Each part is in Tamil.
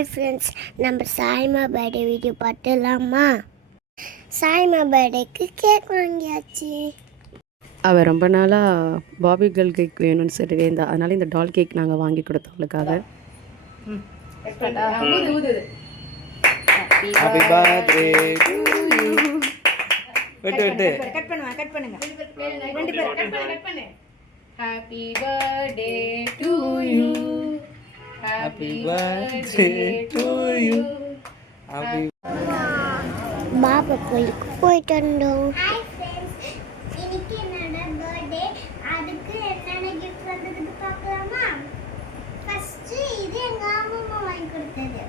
ஹாய் ஃப்ரெண்ட்ஸ், நம்ம சாய்மா பர்த்டே வீடியோ பார்த்துலாமா? சாய்மா பர்த்டேக்கு கேக் வாங்கியாச்சு. அவள் ரொம்ப நாளாக பாபி கேர்ள் கேக் வேணும்னு சொல்லிட்டே இருந்தா. அதனால் இந்த டால் கேக் நாங்கள் வாங்கி கொடுத்தோம் அவளுக்காக. Happy birthday to you. வெட்டு கட் பண்ணுங்க ரெண்டு பேரும் கட் பண்ணு. Happy birthday to you. Happy birthday to you. Happy Baba கோயிலுக்கு போயிட்டு வந்தோம். ஹாய் ஃப்ரெண்ட்ஸ், இன்னைக்கு என்னோட பர்த்டே. அதுக்கு என்னென்ன கிஃப்ட் வந்ததுன்னு பார்க்கலாமா? ஃபர்ஸ்ட் இது எங்க அம்மா வாங்கி கொடுத்தது.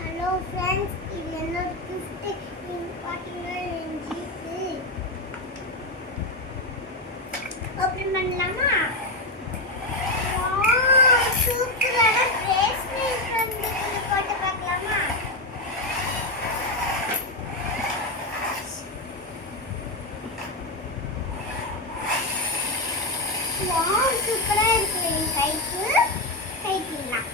ஹலோ ஃப்ரெண்ட்ஸ், இது என்னோட கிஃப்ட். பாத்தீங்கன்னா ஓபன் பண்ணலாமா? சூப்பரான பிரேஸ்லெட் வந்து போட்டு பார்க்கலாமா? வாவ், சூப்பரா இருக்கு. என் கைக்கு கைக்குலாம்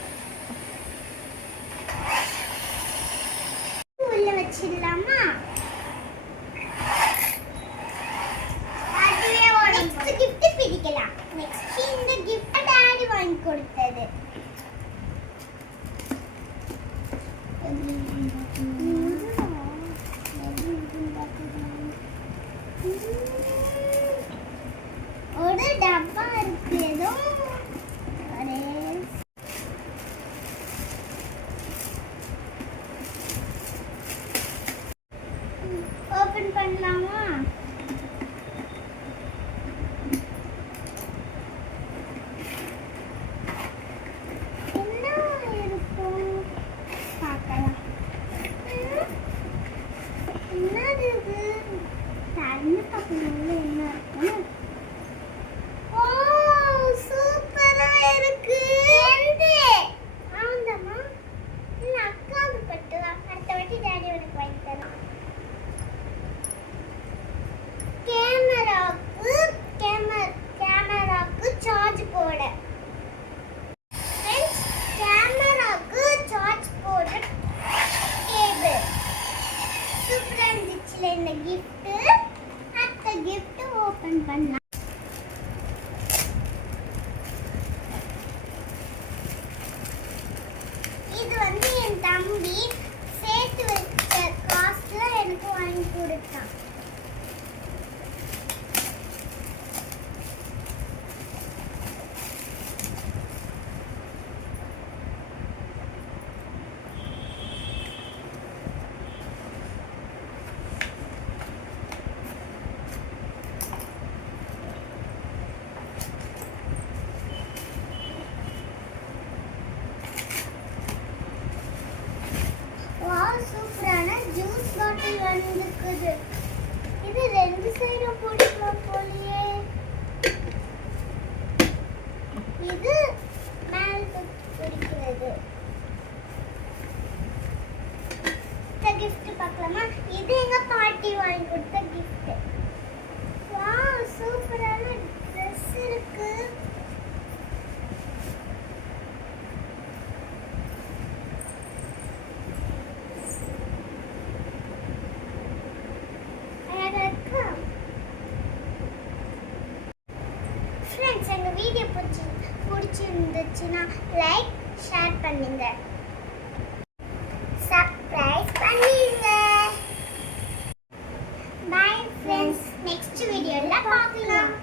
உள்ள வச்சிடலாமா? நெக்ஸ்ட் கிஃப்ட் பிரிக்கலாம். நெக்ஸ்ட் இந்த கிஃப்ட் டாடி வாங்கி கொடுத்தது. ஒரு டப்பா இருக்கு. ஏதோ உள்ள என்ன இருக்குன்னு. ஓ சூப்பரா இருக்கு. எந்து ஆமாம்மா. இல்ல அக்காவுக்கு பட்டு அடுத்த வாட்டி டாடி உனக்கு வாங்கி தரேன். கேமராக்கு சார்ஜ் போட. ஃப்ரெண்ட்ஸ் கேமராக்கு சார்ஜ் போட கேபிள். சூப்பரா இருந்துச்சுல இந்த gift. அடுத்த gift ஓபன் பண்ணலாம். இது வந்து என் தம்பி சேர்த்து வச்ச காசுல எனக்கு வாங்கி கொடுத்தான். வாவ் சூப்பரான ஜூஸ் பாட்டில் வந்திருக்குது. இது ரெண்டு சைடும் போட்டுக்கலாம் போலியே. இது மேல பிடிக்கிறது. இந்த gift பார்க்கலாமா? இது எங்க பாட்டி வாங்கி கொடுத்த gift. வாவ் சூப்பரான Dress இருக்கு. ஃப்ரெண்ட்ஸ் எங்க வீடியோ பிடிச்சிருந்துச்சுன்னா லைக் ஷேர் பண்ணுங்க, சப்ஸ்கிரைப் பண்ணுங்க. பை ஃப்ரெண்ட்ஸ், நெக்ஸ்ட் வீடியோல பார்க்கலாம்.